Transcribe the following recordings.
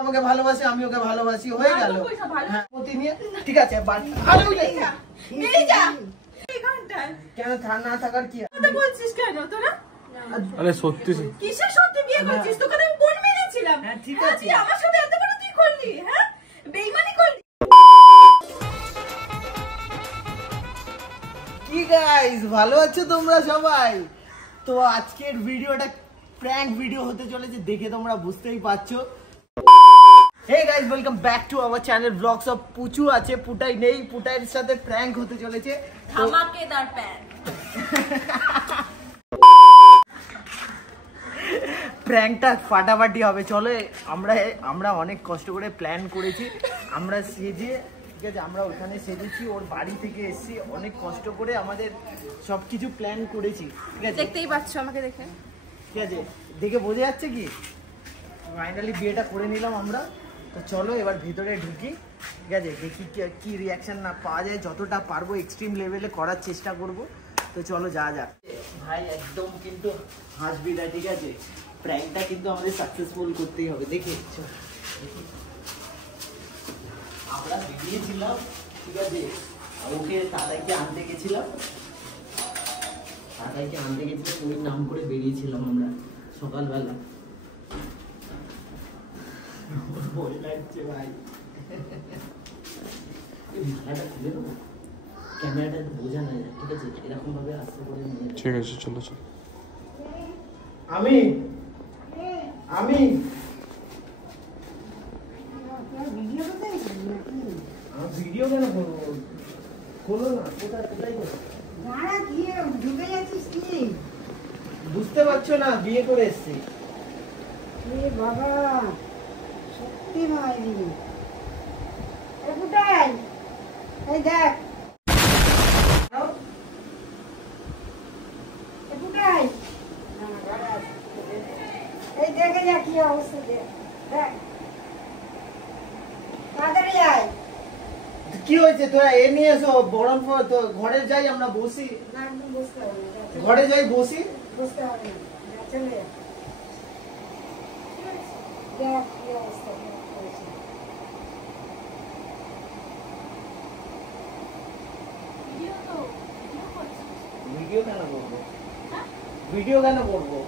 আমাকে ভালোবাসে, আমি ওকে ভালোবাসি, হয়ে গেল। হ্যাঁ নিয়ে ঠিক আছে। কেন না থাকার কি বলছিস কেন তোরা? আরে সত্যি কিসের সত্যি বিয়ে করছিস? তোকে আমি বোন মেরেছিলাম। হ্যাঁ ঠিক আছে, আমার সাথে এত বড় তুই করলি? হ্যাঁ বেঈমানি করলি। কি গাইস, ভালো আছো তোমরা সবাই? তো আজকের ভিডিওটা প্র্যাঙ্ক ভিডিও হতে চলেছে, দেখে তোমরা বুঝতেই পারছো। Hey guys, welcome back to our channel blogs of Puchu. আছে পুটাই নেই, পুটাইয়ের সাথে প্র্যাঙ্ক হতে চলেছে, ধামাকেদার প্র্যাঙ্ক। প্র্যাঙ্কটা ফাটাফাটি হবে। চলো আমরা অনেক কষ্ট করে প্ল্যান করেছি, আমরা সেজে, ঠিক আছে, আমরা ওখানে সেজেছি, ওর বাড়ি থেকে এসেছি, অনেক কষ্ট করে আমাদের সবকিছু প্ল্যান করেছি, ঠিক আছে? দেখতেই পাচ্ছ আমাকে দেখে, ঠিক আছে, দেখে বোঝা যাচ্ছে কি ফাইনালি বিয়েটা করে নিলাম আমরা। তো চলো এবার ভিতরে ঢুকি, ঠিক আছে, দেখি কি রিয়াকশন না পাওয়া যায়, যতটা পারবো এক্সট্রিম লেভেলে করার চেষ্টা করব। তো চলো যা যাক। ভাই একদম কিন্তু হাসবি না, ঠিক আছে? প্র্যাঙ্কটা কিন্তু আমাদের সাকসেসফুল করতেই হবে। দেখি আমরা বেরিয়েছিলাম, ঠিক আছে, ওকে দাদাইকে আনতে গেছিলাম, ওই নাম করে বেরিয়েছিলাম আমরা সকালবেলা। ভয় লাগছে ভাই। মালাটা খুলে দেবো, ক্যামেরাটা একটু বোঝা না যায়, ঠিক আছে? এরকম ভাবে আস্তে করে নিয়ে, ঠিক আছে, চলো চলো। আমি ভিডিও কেন করবো? খোলো না, কোথায় বুঝতে পারছো না? বিয়ে করে এসছি বাবা, সত্যি নয়। এই দেখ, এই দেখে যা কি অবস্থা, দেখ তাড়াতাড়ি আয়। কি হয়েছে? তোরা এ নিয়ে এসো, বরং তো ঘরে যাই, আমরা বসি। না বুঝতে হবে না, ঘরে যাই বসি, বুঝতে হবে না, চলে যা। দেখ কি অবস্থা। ভিডিও কেন করবো? ভিডিও কেন করবো?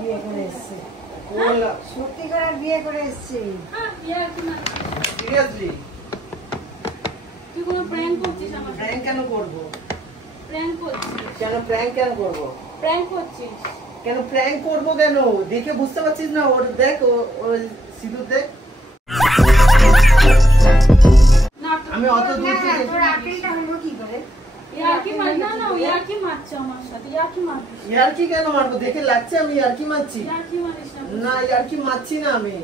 বিয়ে করে এসছে, সত্যি করে বিয়ে করে এসছে। সিরিয়াসলি? তুই কোনো প্র্যাঙ্ক করছিস আমার সাথে? প্র্যাঙ্ক কেন করবো? প্র্যাঙ্ক করছিস কেন প্র্যাঙ্ক কেন করবো? প্র্যাঙ্ক করছিস কেন প্র্যাঙ্ক করবো কেন? দেখে বুঝতে পারছিস না? ওর দেখ, ও সিঁদুর দেখ। আমি অত দূর থেকে তোর আকেলটা হলো কি করে? ইয়ার্কি মার না, না ইয়ার্কি মারছে আমার সাথে। ইয়ার্কি মারছিস? ইয়ার্কি কেন মারবো? দেখে লাগছে আমি ইয়ার্কি মারছি? ইয়ার্কি মারিস না। না ইয়ার্কি মারছি না, আমি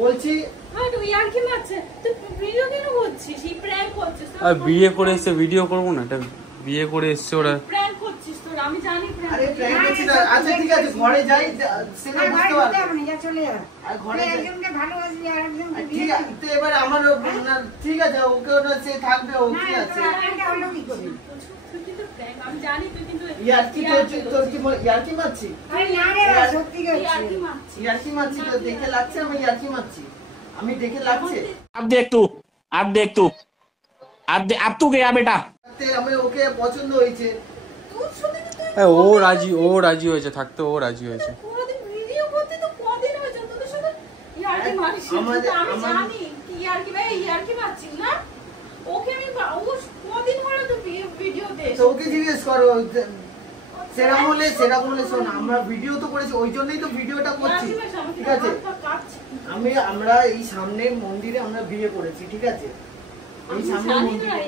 বলছি। হ্যাঁ তুই ইয়ার্কি মারছে, তুই ভিডিও কেন করছিস? এই প্র্যাঙ্ক করছিস? আর বিয়ে করে এসে ভিডিও করবো না? এটা বিয়ে করে এসছে ওরা। প্র্যাঙ্ক করছিস তোরা, আমি জানি প্র্যাঙ্ক। আরে প্র্যাঙ্ক করছি না। আচ্ছা ঠিক আছে, ঘরে যাই, সেটা বুঝতে পারবো। চলে যা, আর ঘরে যাই, একজনকে ভালোবাসি আর একজনকে ঠিক বিয়ে আছে। তো এবার আমার না, ঠিক আছে, ওকে ওটা সে থাকবে, ও কি আছে? আকেলটা হলো কি করে? তুই কিন্তু প্র্যাঙ্ক, আমি জানি তুই কিন্তু ইয়ার্কি তোর কি ইয়ার্কি মারছি? আরে না রে, সত্যি করছি। ইয়ার্কি মারছিস। ইয়ার্কি মারছি তো দেখে লাগছে আমি ইয়ার্কি মারছি? আমি দেখে লাগছে? अब देख तू अब तू गया बेटा। আমি ওকে পছন্দ হয়েছে। তোর সাথে তো তুই ও রাজি হয়েছে থাকতে, ও রাজি হয়েছে। কোনদিন ভিডিও করতে তো কদিন হয়েছে তোদের সাথে ইয়ার্কি মারিস? আমি জানি কি ইয়ার্কি ভাই, ইয়ার্কি মারছিস না? ওকে আমি ও কদিন হলো তো ভিডিও দেখ। তো ওকে জিজ্ঞেস করো, সেরকম হলে শোন, আমরা ভিডিও তো করেছি, ওই জন্যই তো ভিডিওটা করছি, ঠিক আছে? আমরা এই সামনে মন্দিরে আমরা বিয়ে করেছি, ঠিক আছে? এই সামনে মন্দিরে।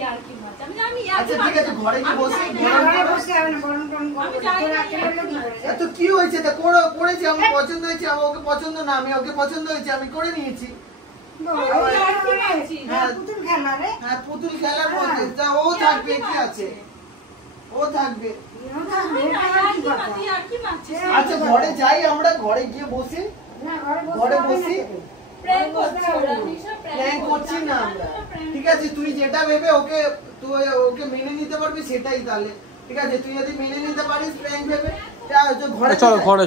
আচ্ছা ঠিক আছে, ঘরে কি বসে বসে হবে না, গরম টরম করবো। তোর আকেল হলো কি করে? এত কি হয়েছে? তা করেছি, আমার পছন্দ হয়েছে, আমার ওকে পছন্দ না, আমি ওকে পছন্দ হয়েছে, আমি করে নিয়েছি। পুতুল খেলা রে। হ্যাঁ পুতুল খেলার মধ্যে তা ও থাকবে, কি আছে? ও থাকবে। আচ্ছা ঘরে যাই, আমরা ঘরে গিয়ে বসি, ঘরে বসি। প্ল্যান করছি না আমরা, ঠিক আছে? তুই যেটা ভেবে ওকে মেনে নিতে পারবি সেটাই, তাহলে ঠিক আছে? তুই যদি মেনে নিতে পারিস প্ল্যান ভেবে, ঘরে চলো, ঘরে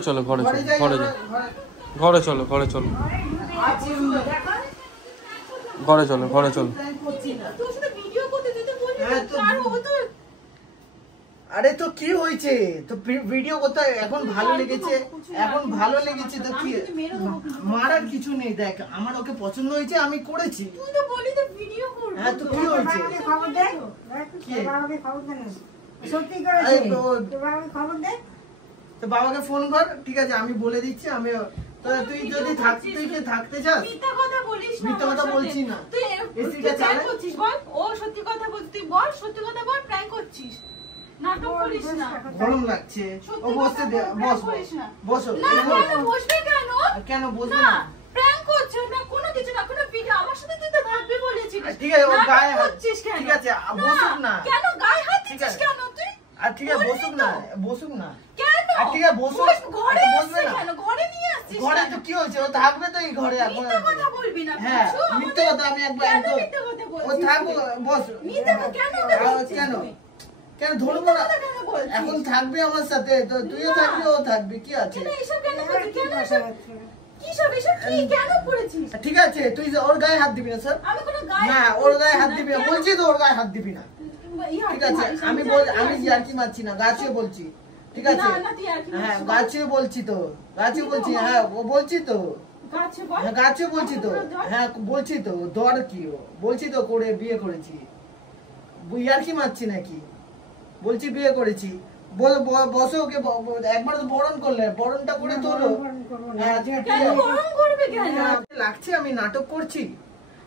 চলো। আছে ঘরে চলো ঘরে চলো। তোর সাথে ভিডিও করতে তুই তো বলবি হ্যাঁ, তো- আর ও তো আরে তো কি হয়েছে তো ভিডিও করতে এখন ভালো লেগেছে, এখন ভালো লেগেছে তো কি মারার কিছু নেই। দেখ আমার ওকে পছন্দ হয়েছে আমি করেছি। তুই তো বলি তো ভিডিও করব। হ্যাঁ তো কি হয়েছে? বাবাকে খবর দে, কি? বাবাকে খবর দে না। সত্যি আরে করেছে তো- তো বাবাকে খবর দে। তো বাবাকে ফোন কর, ঠিক আছে আমি বলে দিচ্ছি। আমি তো তুই যদি তুই কি থাকতে চাস? মিথ্যা কথা বলিস না। মিথ্যা কথা আমার সাথে। বলছি না। তুই এসিটা প্র্যাঙ্ক চালা। করছিস বল। ও সত্যি কথা বল, তুই বল সত্যি কথা বল, প্র্যাঙ্ক করছিস। নাটক করিস না। গরম লাগছে। ও সত্যি বসতে কথা দে, বল, বস prank করিস না। বসো। না কেন বসবে কেন? কেন বসবে না না? প্র্যাঙ্ক করছিস না, কোনো কিছু না, কোনো ভিডিও আমার সাথে তুই তো থাকবি বলেছিস। ঠিক আছে, ও নাটক গায়ে হাত- করছিস কেন? ঠিক আছে, বসুক না। কেন গায়ে হাত ঠিক দিচ্ছিস আছে। কেন তুই? আর ঠিক আছে বললি বসুক তো। না, বসুক না। কেন? আর ঠিক আছে, বসুক। ঘরে আরে বসবে আসছে না। কেন? ঘরে নিয়ে আসছিস ঘরে কেন? তো কি হয়েছে? ও থাকবে তো এই ঘরে এখন। মিথ্যা কথা বলবি না। হ্যাঁ বুঝছো? মিথ্যে কথা আমি একবার কেন একদম- মিথ্যা কথা ও বলছিস? থাকবো, বস। মিথ্যা কথা কেন ওকে বলছিস কেন তুই? কেন ধরবো মিথ্যা না? কথা কেন বলছিস? এখন থাকবে আমার সাথে, তো তুইও না। থাকবি ও থাকবে, কি আছে? কেন এসব কেন এবার করছিস? কি কেন কথা এসব? হচ্ছে? কি সব এসব কি কেন করেছিস? ঠিক আছে তুই ওর গায়ে হাত দিবি না স্যার। আমি কোনো গায়ে না হাত ওর দিচ্ছি গায়ে হাত না। দিবি না, কেন? বলছি তো ওর গায়ে হাত দিবি না। ইয়া, ঠিক আছে মারিস, আমি জানি না, ইয়ার্কি মারছি না, গাছে বলছি। ঠিক আছে না, না, তুই ইয়ার্কি হ্যাঁ মারছিস। গাছে বলছি তো, গাছে তুই তো বলছি। আমার- হ্যাঁ ও বলছি তো, গাছে বল। হ্যাঁ গাছে বলছি তো। আমার দর- হ্যাঁ বলছি তো, দর কি ও বলছি তো করে বিয়ে করেছি। ইয়ার্কি মারছি নাকি? বলছি বিয়ে করেছি। বসে ওকে একবার তো বরণ করলে, বরণটা করে তোলো। বরণ করবো না। হ্যাঁ ঠিক আছে, কেন গরম করবে কেন? লাগছে আমি নাটক করছি।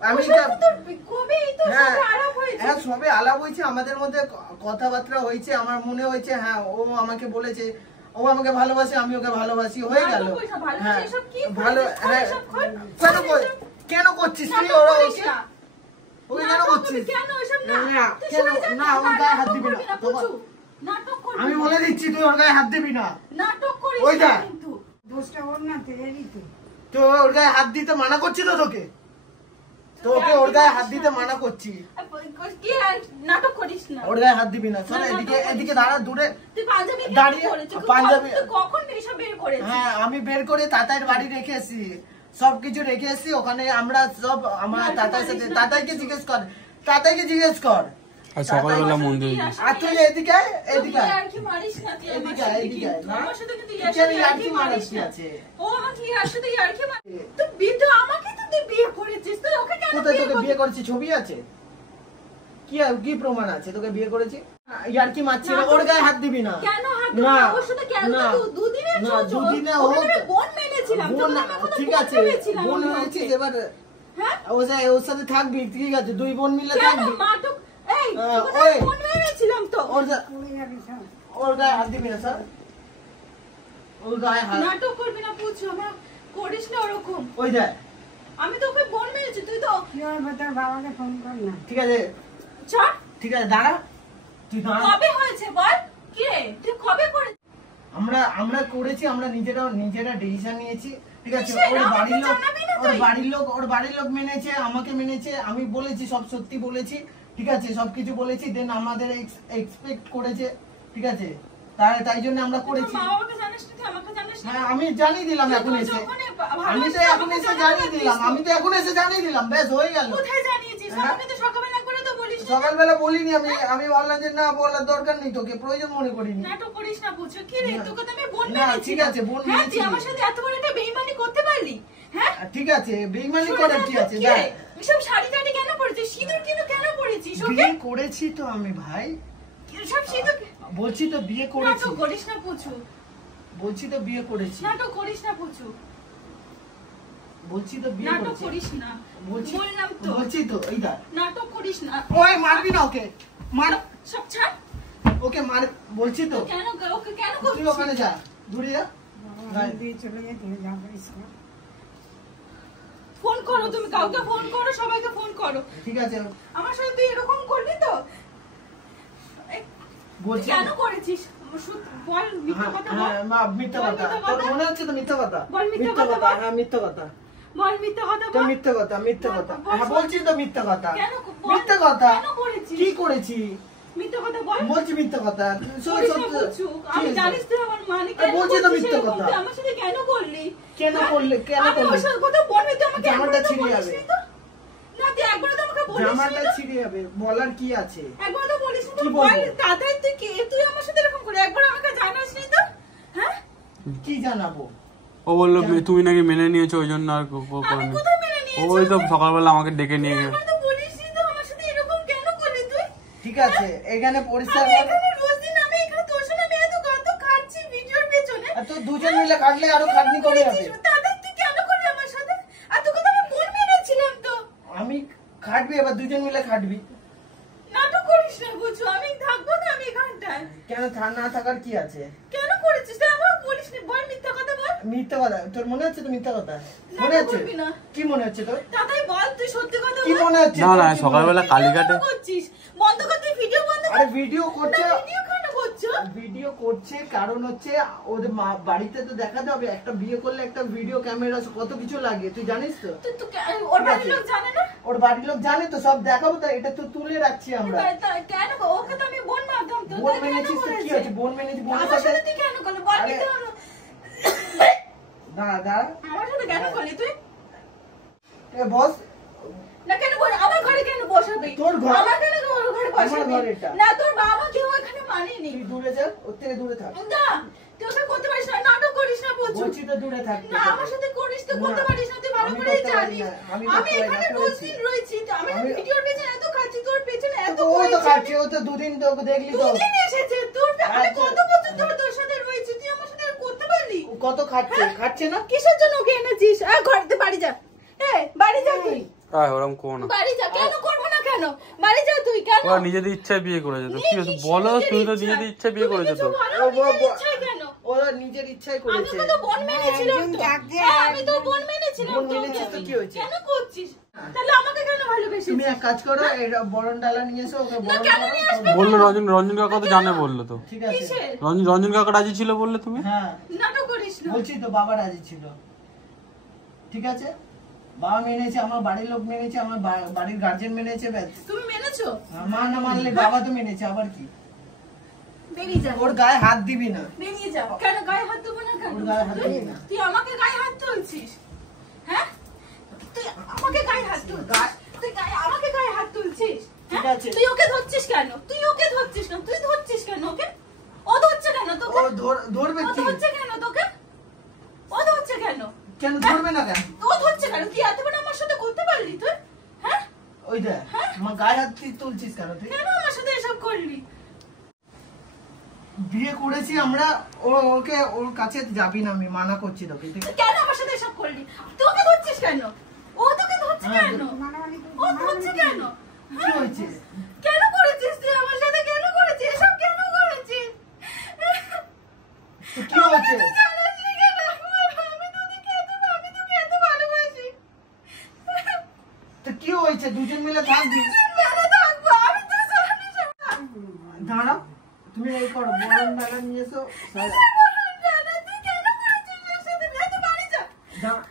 আমি ওসব তো তোর কবেই তো হ্যাঁ সবে আলাপ হয়েছে। হ্যাঁ সবে আলাপ হয়েছে, আমাদের মধ্যে কথাবার্তা হয়েছে। আমার মনে হয়েছে হ্যাঁ ও আমাকে বলেছে ও আমাকে ভালোবাসে, আমি ওকে ভালোবাসি, হয়ে গেল। নাটক করিস না, ভালোবাসা হ্যাঁ এসব কি ভালো করেছিস? হ্যাঁ এসব কর। কেন এসব- কেন করছিস তুই? নাটক ওরা করিস ওকে না। ওকে কেন নাটক করছিস? করবি কেন? এসব না। না, তুই কেন? সরে যা, না, ওর গায়ে হাত নাটক দিবি না। করবি পুচু। নাটক করবি আমি না। বলে দিচ্ছি তুই ওর গায়ে হাত দিবি না। নাটক করিস ওই না যা। কিন্তু। দোষটা ওর না, তেরেরই তো। তো ওর গায়ে হাত দিতে মানা করছি তো তোকে, তো ওকে ওর গায়ে হাত দিতে মানা করছি। কি আর নাটক করিস না। ওর গায়ে হাত দিবি না। শোন না, এদিকে নাটক এদিকে দাঁড়া, দূরে তুই পাঞ্জাবি দাঁড়িয়ে, কেন পরেছিস? পাঞ্জাবি- তুই কখন এসব বের করেছিস? হ্যাঁ আমি বের করে তাতাইয়ের বাড়ি রেখে এসেছি, সবকিছু রেখে এসেছি ওখানে। আমরা সব আমার না, তাতার না, সাথে, না, তাতাইকে জিজ্ঞেস কর, তাতাইকে জিজ্ঞেস কর। আর সকালবেলা মন্দিরে গেছি। আর তুই এদিকে আয়, এদিকে আয়। তুই আর কি মারিস না তুই আমার এদিকে আয়, সাথে এদিকে আয়। কিন্তু। না? আমার সাথে কিন্তু তুই ইয়ার কেন সাথে ইয়ার্কি ইয়ার্কি মারার মারিস কি না। আছে? ও আমাকে ইয়ার সাথে ইয়ার্কি মারিস। তুই বিয়ে তো আমাকে তো তুই বিয়ে করেছিস। তুই ওকে কেন কোথায় বিয়ে তোকে করছিস? বিয়ে করেছি? ছবি আছে? কি প্রমাণ আছে তোকে বিয়ে করেছি? ইয়ার্কি মারছি না, ওর গায়ে হাত দিবি না। কেন হাত দিবি না, না? ওর সাথে কেন না, তো দুদিনের না, ছোট? দুদিনে ওকে হোক। আমি বোন মেনেছিলাম। বোন তোকে আমি এখনো ঠিক বোন আছে, ভেবেছিলাম বোন আমি হয়েছিস ওকে। এবার হ্যাঁ? ওর সাথে থাকবি, ঠিক আছে দুই বোন মিলে কেন থাকবি। নাটক? এই, আহ, তোকে ওই। আমি বোন ভেবেছিলাম তো। পড়ে যাবে সব। ওর গায়ে হাত দিবি না স্যার, ওর গায়ে হাত। নাটক করবি না পুচু, আমার করিস না ওরকম। ওই দেখ, আমি তোকে বোন মেনেছি, তুই তো কি হবে, তোর বাবাকে ফোন কর না। ঠিক আছে চল। ঠিক আছে দাঁড়া, তুই দাঁড়া। কবে হয়েছে বল? কি রে, তুই কবে করে? আমরা করেছি, আমরা নিজেরা ডিসিশন নিয়েছি, ঠিক আছে। কিসের? ওর আমাকে বাড়ির লোক, জানাবি না ওর তুই? বাড়ির লোক মেনেছে, আমাকে মেনেছে, আমি বলেছি সব সত্যি বলেছি, ঠিক আছে সবকিছু বলেছি। দেন আমাদের এক্সপেক্ট করেছে, ঠিক আছে। তাই জন্য আমরা করেছি। মা বাবাকে জানিস না, তুই আমাকে জানিস না। হ্যাঁ আমি জানিয়ে দিলাম এখন এসে, আমি তো এখন এসে জানিয়ে দিলাম, জানিয়ে দিলাম, ব্যাস হয়ে গেল। কোথায় জানিয়েছিস? হ্যাঁ? আমাকে তো সকালবেলা করে তো বলিস না। সকালবেলা বলিনি আমি বললাম যে না বলার দরকার নেই, তোকে প্রয়োজন মনে করিনি। নাটক করিস না পুচু। কি রে, না। তোকে তো আমি বোন না, মেনেছি। ঠিক আছে, বোন হ্যাঁ, তুই মেনেছি। আমার সাথে এত বড় একটা বেইমানি করতে পারলি? হ্যাঁ? ঠিক আছে বেইমানি শুনে করে যা কি তো, আছে? কি রে? এসব শাড়ি টাড়ি কেন পরেছিস? সিঁদুর কেন পরেছিস ওকে? বিয়ে করেছি তো আমি ভাই, সব সিঁদুর বলছি তো বিয়ে করেছি, নাটক করিস না পুচু। বলছি তো বিয়ে করেছি, নাটক করিস না পুচু। বলছি তো বিয়ে নাটক করেছি, করিস না। বললাম তো। বলছি তো এই দেখ। নাটক করিস না। ওই মারবি না ওকে, মার সব ছাড়। ওকে মার, বলছি তো। ওকে কেন তুই করছিস? ওখানে যা, দূরে যা। বাবা দিয়ে চলে যায়, তুমি যা করিস কর। ফোন করো, তুমি কাউকে ফোন করো, সবাইকে ফোন করো। ঠিক আছে আমার সাথে তুই এরকম করলি তো? বলছি কেন করেছিস? বল, মিথ্যা কথা বল। হ্যাঁ মিথ্যা বল কথা, মিথ্যা তোর কথা। মনে হচ্ছে তো মিথ্যা কথা? বল মিথ্যা মিথ্যা কথা কথা, বল। হ্যাঁ মিথ্যা কথা, বল মিথ্যা কথা তো বল। মিথ্যা কথা, মিথ্যা কথা, বল, হ্যাঁ বল। বলছি তো মিথ্যা কথা, কেন বল, মিথ্যা কথা। কেন করেছিস? কি করেছি? মিথ্যা কথা বল। বলছি মিথ্যা কথা। আমি জানিস তো আমার মানে বলছি তো মিথ্যা কথা। আমার সাথে কেন করলি? কেন করলে? আমি ওর সাথে কথা বলবি তো আমাকে? জামাটা ছিঁড়ে যাবে। না তুই একবার তো আমাকে বলিস। জামাটা ছিঁড়ে যাবে, বলার কি আছে? একবার তো বলিস তো। কি বল বলবো? দাদাই তুই কে? তুই আমার সাথে এরকম করে একবার আমাকে জানাসনি তো? হ্যাঁ? কি জানাবো? ও বললো তুমি নাকি মেনে নিয়েছো ওই জন্য আর আমি কোথায় মেনে নিয়েছি? ওই তো সকালবেলা আমাকে ডেকে নিয়ে গেল। একবার তো বলিসনি তো আমার সাথে এরকম কেন করলি তুই? ঠিক আছে, এখানে পরিষ্কার আমি এখানে রোজ দিন আমি এখানে তোর সাথে আমি এত কত খাচ্ছি ভিডিওর পেছনে। আর তো দুজন মিলে খাটলে আরো খাটনি কমে যাবে। দাদা তুই কেন করলি আমার সাথে? আর তোকে তো আমি বোন মেনেছিলাম তো। আমি খাটবি, এবার দুজন মিলে খাটবি। নাটক করিস না বুঝছো, আমি থাকবো না আমি এখানটায়। কেন না থাকার কি আছে? কেন করেছিস? তুই আমার বলিস নি, বল মিথ্যা কথা বল। মিথ্যা কথা? তোর মনে হচ্ছে তো মিথ্যা কথা? না, মনে হচ্ছে? বলবি না। কি মনে হচ্ছে তোর? দাদাই বল তুই সত্যি কথা কি বল। মনে হচ্ছে? না না তোর কি সকালবেলা মনে কালীঘাটে কেন করছিস? বন্ধ কর তুই ভিডিও বন্ধ হচ্ছে? কর। আরে ভিডিও করছে, ভিডিও কেন করছো? ভিডিও করছে কারণ হচ্ছে ওদের বাড়িতে তো দেখাতে হবে। একটা বিয়ে করলে একটা ভিডিও ক্যামেরা কত কিছু লাগে, তুই জানিস তো? তুই তো ওর বাড়ির লোক জানে না? ওর বাড়ির লোক জানে তো, সব দেখাবো তো। এটা তো তুলে রাখছি আমরা। কেন ওকে তো আমি বোন মানতাম তো। বোন কেন মেনেছিস তো কি করেছে? হচ্ছে? বোন মেনেছি, বোনের আমার সাথে সাথে তুই কেন করলি? বল আরে- মিথ্যা হলো। দাঁড়া আমার সাথে কেন করলি তুই? বস। না কেন বল, আমার ঘরে কেন বসাবি? তোর ঘর? আমার কেন তোর ঘরে আমার বসাবি? ঘর এটা। না তোর বাবা কেউ এখানে মানেনি। তুই দূরে যা, ওর থেকে দূরে থাক। না তুই ওকে করতে পারিস না, নাটক করিস না বলছি। বলছি তো দূরে থাকতে। না আমার সাথে করিস তো, করতে না, পারিস না, তুই ভালো আমি করে করতে পারি জানিস। না, আমি আমি করতে পারি না, এখানে রোজ করেছি। দিন রয়েছি তো, আমি আমি- ভিডিওর পেছনে এত খাচ্ছি, তোর পেছনে এত ও তো করেছি। খাচ্ছে, ও তো দুদিন তো দেখলি তো। দুদিন এসেছে তোর, আমি আচ্ছা। কত বছর ধরে তোর সাথে রয়েছি, তুই আমার সাথে আর করতে পারলি? ও কত খাচ্ছে, খাচ্ছে না? কিসের জন্য ওকে এনেছিস? ঘরেতে বাড়ি যা। বাড়ি যা তুই, ওরকম করো না। বাড়ি যা। কেন করবো না কেন? বাড়ি যা তুই। কেন? ওরা নিজেদের ইচ্ছায় বিয়ে করেছে তো কি হচ্ছে বলো? তুমি তো নিজেদের ইচ্ছায় বিয়ে করেছো তো। কেন? ওরা নিজের ইচ্ছাই আমি করেছে। ওকে তো বোন মেনেছিলাম তো। আমি তো বোন মেনেছিলাম বোন তো ওকে মেনেছিস তো আমি। কি হয়েছে? কেন করছিস? তাহলে আমাকে কেন ভালোবেসেছিস? তুমি এক কাজ করো, এই বরণ ডালা নিয়ে এসো, ওকে বরণ কেন করো। নিয়ে আসবো? বললো রঞ্জন কাকা তো জানে বললো তো। ঠিক আছে। কিসের? রঞ্জন কাকা রাজি ছিল বললে তুমি। হ্যাঁ নাটক করিস না। বলছি তো, বাবা রাজি ছিল। ঠিক আছে, বাবা মেনেছে, আমার বাড়ির লোক মেনেছে, আমার বাড়ির গার্জেন মেনেছে, ব্যাস। তুমি মেনেছো? মা না মানলে বাবা তো মেনেছে, আবার কি? বেরিয়ে যা, ওর গায়ে হাত দিবি না। বেরিয়ে যা। কেন গায়ে হাত দেবো না কেন? ওর গায়ে হাত দিবি না। তুই আমাকে গায়ে হাত তুলছিস? হ্যাঁ, তুই আমাকে গায়ে হাত তুলছিস? তুই আমাকে গায়ে হাত তুলছিস? ঠিক হ্যাঁ? আছে। তুই ওকে ধরছিস কেন? তুই ওকে ধরছিস না, তুই ধরছিস কেন ওকে? ও ধরছে কেন তোকে? ও ধরবে ও কি? ধরছে কেন তোকে? ও ধরছে কেন? কেন ধরবে না কেন? ও ধরছে কেন? তুই এত বড় আমার সাথে করতে পারলি তুই? হ্যাঁ, ওই দেখ, আমার গায়ে হাত তুলছিস কেন তুই? কেন আমার সাথে এসব করলি? বিয়ে করেছি আমরা, ওকে ওর কাছে যাবি না, আমি মানা করছি তোকে। ঠিক আছে? কেন আমার সাথে এসব করলি? তুই ওকে ধরছিস কেন? ও তোকে ধরছে হ্যাঁ, কেন? ও ধরছে কেন? কি হয়েছে? কেন করেছিস তুই আমার সাথে? কেন করেছিস এসব? কেন করেছিস? তো কি হয়েছে? তুই জানাসনি কেন? আমি তোকে এত ভালোবাসি। তো কি হয়েছে? দুজন মিলে থাকবি। কেন থাকবো? আমি তো জানি সব। দাঁড়া, তুমি এই করো, বরণ ডালা নিয়ে এসো। দাদা, তুই কেন করেছিস ওর সাথে? তুই তো বাড়ি যা। দাঁড়া।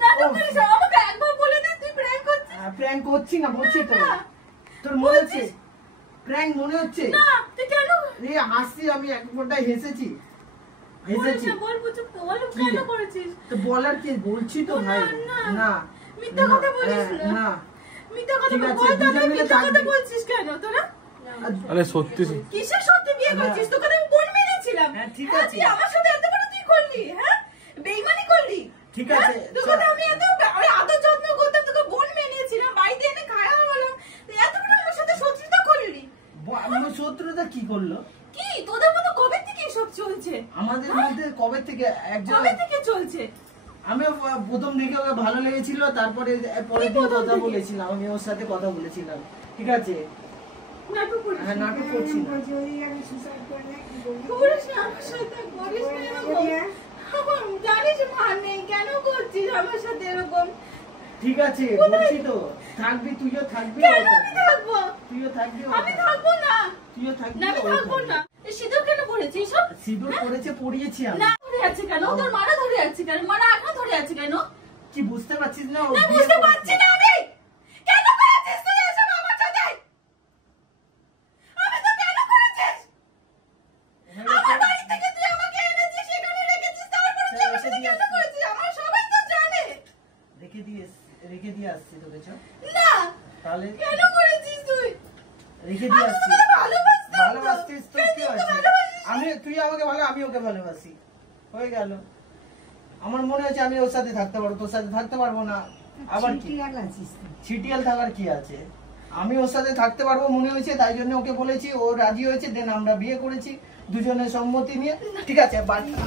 নাটক করিস না। আমাকে একবার বলে দে তুই প্র্যাঙ্ক করছিস। প্র্যাঙ্ক করছি না, বলছি তো। না। তোর মনে হচ্ছে প্র্যাঙ্ক মনে হচ্ছে? না, তুই কেন? এই হাসছি, আমি এক ফোঁটায় হেসেছি। বলিস না, বল বুঝু, বল কেন করেছিস? তো বলার কি? বলছি তো ভাই। না, না, মিথ্যা কথা বলিস না। না। মিথ্যা কথা ঠিক বল। আছে, বল দুজন তাহলে মিলে মিথ্যা কথা থাকবি। বলছিস কেন তোরা? আরে সত্যি কিসের সত্যি বিয়ে করছিস? তোকে তো আমি বোন মেনেছিলাম। হ্যাঁ, ঠিক হ্যাঁ, আছে। তুই আমার সাথে এত বড় তুই করলি, হ্যাঁ? বেইমানি করলি। ঠিক হ্যাঁ? আছে, তোকে তো আমি আদর যত্ন করতাম, তোকে বোন মেনেছিলাম, বাড়িতে এনে খাওয়া হলাম। তুই এত বড় আমার সাথে শত্রুতা করলি। আমার শত্রুতা কি করলো? কি তোদের মতো কবে থেকে এসব চলছে? আমাদের মধ্যে কবে থেকে একজন, কবে থেকে চলছে? আমি প্রথম দেখে ওকে ভালো লেগেছিল, তারপরে পরের দিন কথা বলেছিলাম, আমি ওর সাথে কথা বলেছিলাম। ঠিক আছে? নাটক করিস হ্যাঁ, না। নাটক করছি না। করিস না আমার সাথে, করিস না এরকম। আমার জানিস মা নেই, কেন করছিস আমার সাথে এরকম? ঠিক আছে, বলছি তো, থাকবি, তুইও থাকবি, কেন আমি থাকবো? তুইও থাকবি, আমি থাকবো না। তুইও থাকবি, না, আমি ওও থাকবো থাকবে। না। এই সিঁদুর কেন পড়েছিস সব? সিঁদুর পড়েছে, পড়িয়েছি আমি। না, ধরে আছে কেন? তোর মারা ধরে আছে কেন? মারা এখনো ধরে আছে কেন? কি বুঝতে পারছিস না? ও না, বিয়ে বুঝতে করেছে। পারছি না আমি। কেন করেছিস তুই এসব আমার সাথে? আমি তো রেখে দিয়ে আসছি তোকে চ না তাহলে কেন করেছিস তুই রেখে দিয়ে আমি আসছি তোমাকে ভালোবাসতাম তো। ভালোবাসতিস তো কেন কি তোকে আছে ভালোবাসিস? আমি তুই আমাকে ভালো আমি ওকে ভালোবাসি হয়ে গেল আমার মনে হচ্ছে আমি ওর সাথে থাকতে পারবো তোর সাথে থাকতে পারবো না আবার কি চিটিয়াল আছিস তো। ছিটিয়াল থাকার কি আছে আমি ওর সাথে থাকতে পারবো মনে হয়েছে তাই জন্য ওকে বলেছি ও রাজি হয়েছে দেন আমরা বিয়ে করেছি দুজনের সম্মতি নিয়ে ঠিক আছে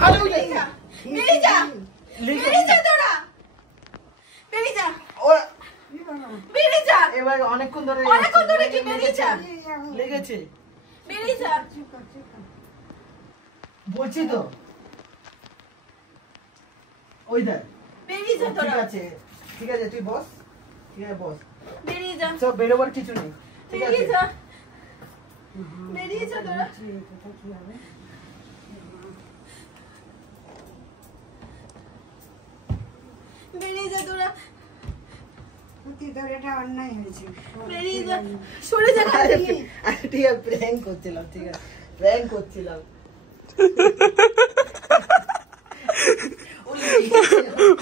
আরে ওই বেরিয়ে যা বেরিয়ে যা বেরিয়ে যা তোরা বেরিয়ে যা ও- বেরিয়ে যা এবার অনেকক্ষণ ধরে অনেকক্ষণ ধরে কি বেরিয়ে যা লেগেছে বেরিয়ে যা বলছি তো ওই দেখ বেরিয়ে যা ঠিক তোরা আছে তুই বস ঠিক আছে বস বেরিয়ে যা সব বেরোবার কিছু নেই ঠিক আছে বেরিয়ে যা বেরিয়ে যা তোরা কোথায় কি হবে? বেরিয়ে যা তোরা সত্যি তোর এটা অন্যায় হয়েছে। বেরিয়ে যা সরে যা কাছে আরে ঠিক আছে প্র্যাঙ্ক করছিলাম ঠিক আছে প্র্যাঙ্ক করছিলাম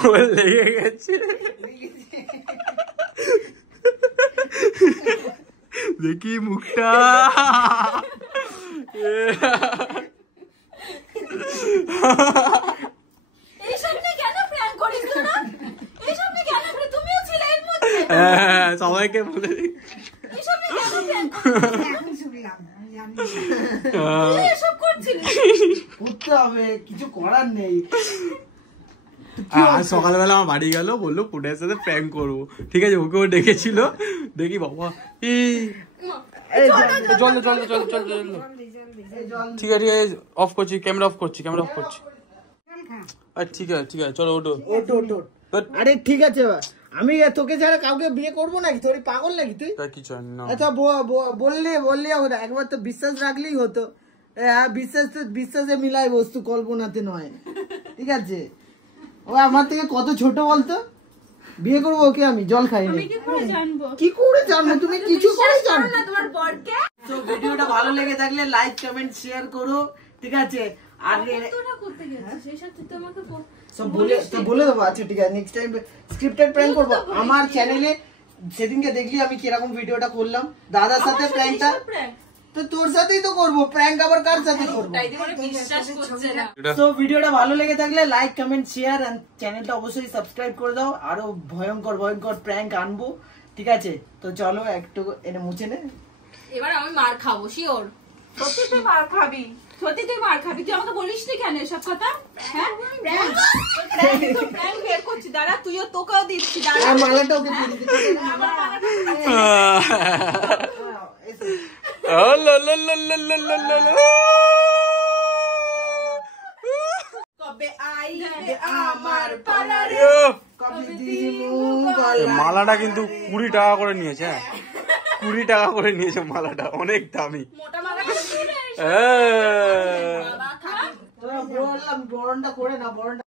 ও লেগে গেছে দেখি মুখটা এইসব নিয়ে কেন প্র্যাঙ্ক করিস তোরা এইসব নিয়ে কেন তুমিও ছিলে এর মধ্যে হ্যাঁ, সবাইকে বলে দিই। এইসব নিয়ে কেন প্র্যাঙ্ক করিস এখন শুনলাম, আমি জানি না। তুই এসব করছিস করতে হবে কিছু করার নেই আজ সকালবেলা আমার বাড়ি গেল বললো পুটের সাথে প্র্যাঙ্ক করবো ঠিক আছে ওকেও ডেকেছিল দেখি বাবা এই চল চল চল চল চল এই জল ঠিক আছে অফ করছি ক্যামেরা অফ করছি ক্যামেরা অফ করছি চল খা। আচ্ছা ঠিক আছে চলো ওটো ওট ওট ওট আরে ঠিক আছে আমি তোকে ছাড়া কাউকে বিয়ে করবো নাকি তোর পাগল নাকি তুই তা কিছু হয় না আচ্ছা বললে হতো একবার তো বিশ্বাস রাখলেই হতো হ্যাঁ বিশ্বাস তো বিশ্বাসে মিলায় বস্তু কল্পনাতে নয় ঠিক আছে ও আমার থেকে কত ছোট বলতো বিয়ে করবো ওকে আমি জল খাইনি আমি কি করে জানবো কি করে জানো তুমি কিছু করে জানো না তোমার বরকে তো ভিডিওটা ভালো লেগে থাকলে লাইক কমেন্ট শেয়ার করো ঠিক আছে আর তোরা করতে গেছিস সেই সাথে তো আমাকে সব বলে দেবো আচ্ছা ঠিক আছে নেক্সট টাইম স্ক্রিপ্টেড প্র্যাঙ্ক করবো আমার চ্যানেলে সেদিনকে দেখলি আমি কিরকম ভিডিওটা করলাম দাদার সাথে প্র্যাঙ্কটা তো তোর সাথেই তো করবো প্র্যাঙ্ক আবার কার সাথে করবো তাই দিয়ে বিশ্বাস করছে না তো ভিডিওটা ভালো লেগে থাকলে লাইক কমেন্ট শেয়ার এন্ড চ্যানেলটা অবশ্যই সাবস্ক্রাইব করে দাও আরো ভয়ঙ্কর প্র্যাঙ্ক আনবো ঠিক আছে তো চলো একটু এনে মুছে নে এবার আমি মার খাবো শিওর সত্যি তুই মার খাবি সত্যি তুই মার খাবি তুই আমাকে বলিস নি কেন এসব কথা হ্যাঁ প্র্যাঙ্ক বের করছি দাঁড়া তুইও তোকেও দিচ্ছি দাঁড়া আর মালাটা ওকে দিয়ে দিতে আমার মালাটা কবে আইবে আমার পাড়ারে কবে দিমু গলা মালাটা কিন্তু 20 টাকা করে নিয়েছে হ্যাঁ 20 টাকা করে নিয়েছে মালাটা অনেক দামি মোটা মালাটা কিনে হ্যাঁ বাবা খা তোরা বললাম বরণটা করে না বরণটা